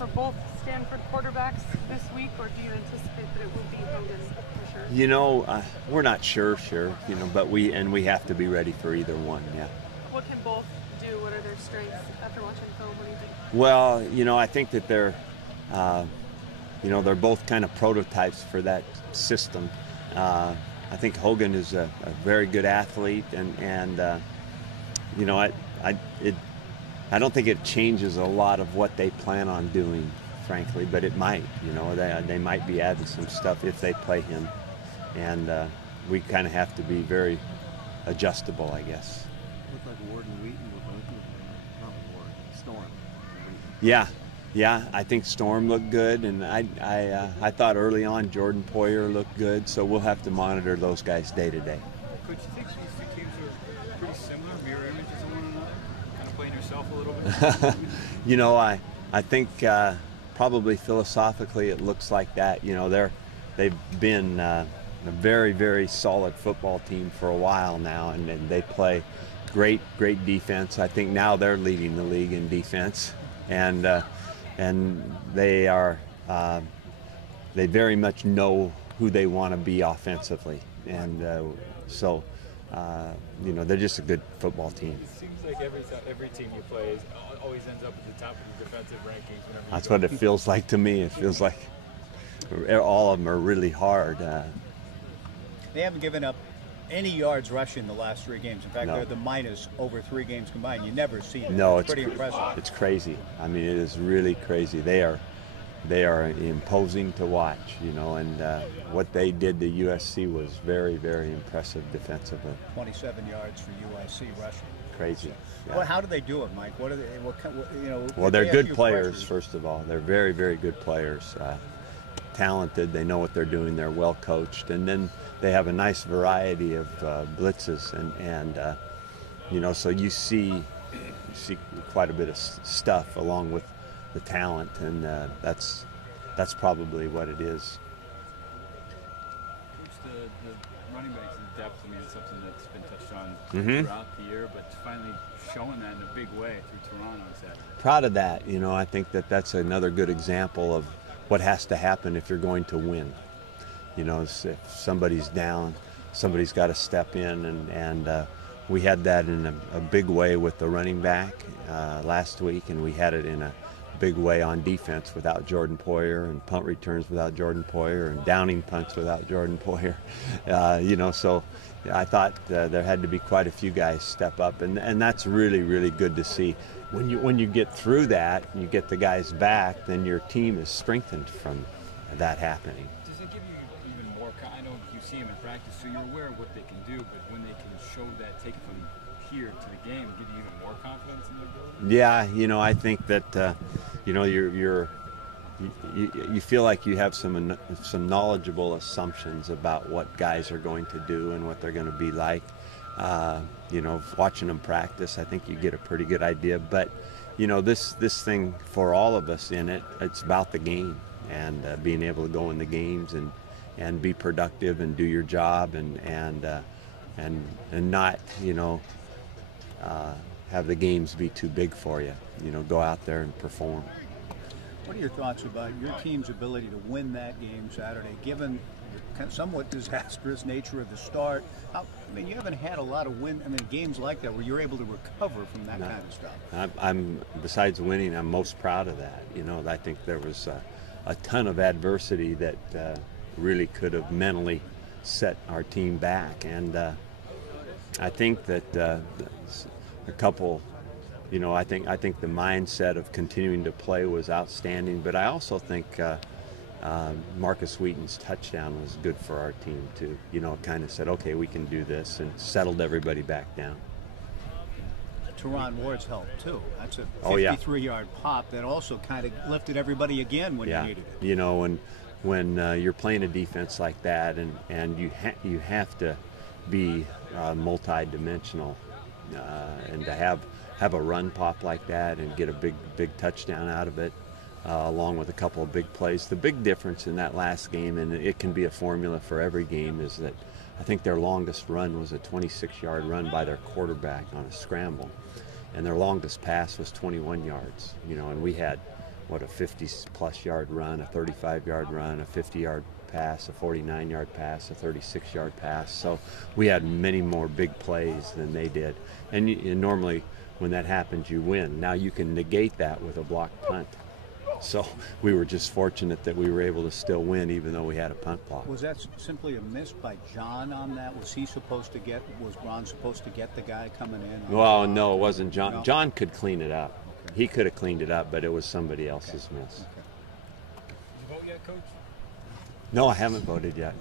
for both Stanford quarterbacks this week, or do you anticipate that it will be Hogan for sure? You know, we're not sure, but we have to be ready for either one, yeah. What can both do? What are their strengths after watching film? What do you think? Well, you know, I think that they're both kind of prototypes for that system. I think Hogan is a very good athlete, and I don't think it changes a lot of what they plan on doing, frankly, but it might. You know, they might be adding some stuff if they play him, and we kind of have to be very adjustable, I guess. Looked like Ward and Wheaton were both not Ward, Storm. Yeah, I think Storm looked good, and I thought early on Jordan Poyer looked good, so we'll have to monitor those guys day to day. Coach, you think these two teams are pretty similar, mirror images of one another? Kind of playing yourself a little bit? You know, I think probably philosophically it looks like that. You know, they've been a very, very solid football team for a while now, and they play great defense. I think now they're leading the league in defense, and they are they very much know who they want to be offensively, and so you know, they're just a good football team. It seems like every team you play always ends up at the top of the defensive rankings. Whenever That's what it feels like to me. It feels like all of them are really hard. They haven't given up any yards rushing the last 3 games. In fact, No. they're the minus over 3 games combined. You never see that. No, it's pretty impressive. It's crazy. I mean, it is really crazy. They are imposing to watch, you know, and what they did to USC was very, very impressive defensively. 27 yards for USC rushing. Crazy. Yeah. Well, how do they do it, Mike? What are they? Well, they're they good have players, pressures. first of all. They're very, very good players. Talented. They know what they're doing. They're well coached, and then they have a nice variety of blitzes, and you know, so you see quite a bit of stuff along with the talent, and that's probably what it is. Coach, the running backs in depth, I mean, it's something that's been touched on throughout the year, but finally showing that in a big way through Toronto on Saturday. Proud of that. You know, I think that's another good example of what has to happen if you're going to win. You know, if somebody's down, somebody's got to step in, and we had that in a big way with the running back last week, and we had it in a big way on defense without Jordan Poyer, and punt returns without Jordan Poyer, and downing punts without Jordan Poyer. You know, so I thought there had to be quite a few guys step up, and that's really, really good to see. When you get through that, and you get the guys back, then your team is strengthened from that happening. Does it give you even more? I know you see them in practice, so you're aware of what they can do, but when they can show that, take it from here to the game, give you even more confidence in their ability? Yeah, you know, I think that you know, you feel like you have some knowledgeable assumptions about what guys are going to do and what they're going to be like. You know, watching them practice, I think you get a pretty good idea. But you know, this thing for all of us in it, it's about the game, and being able to go in the games and be productive and do your job, and not, you know, have the games be too big for you. You know, go out there and perform. What are your thoughts about your team's ability to win that game Saturday, given the somewhat disastrous nature of the start? I mean, you haven't had a lot of games like that where you're able to recover from that kind of stuff. I'm besides winning, I'm most proud of that. You know, I think there was a ton of adversity that really could have mentally set our team back, and I think that a couple. You know, I think the mindset of continuing to play was outstanding, but I also think Marcus Wheaton's touchdown was good for our team too. You know, it kind of said, okay, we can do this, and settled everybody back down. Teron Ward's help too. That's a 53-yard pop that also kind of lifted everybody again when you needed it. You know, when you're playing a defense like that, and you have to be multi-dimensional, and to have a run pop like that and get a big touchdown out of it, along with a couple of big plays. The big difference in that last game, and it can be a formula for every game, is that I think their longest run was a 26-yard run by their quarterback on a scramble, and their longest pass was 21 yards. You know, and we had what, a 50-plus yard run, a 35-yard run, a 50-yard pass, a 49-yard pass, a 36-yard pass. So we had many more big plays than they did. And normally when that happens, you win. Now you can negate that with a blocked punt. So we were just fortunate that we were able to still win even though we had a punt block. Was that simply a miss by John on that? Was Ron supposed to get the guy coming in? Well, no, it wasn't John. No? John could clean it up. Okay. He could have cleaned it up, but it was somebody else's miss. Okay. Did you vote yet, Coach? No, I haven't voted yet.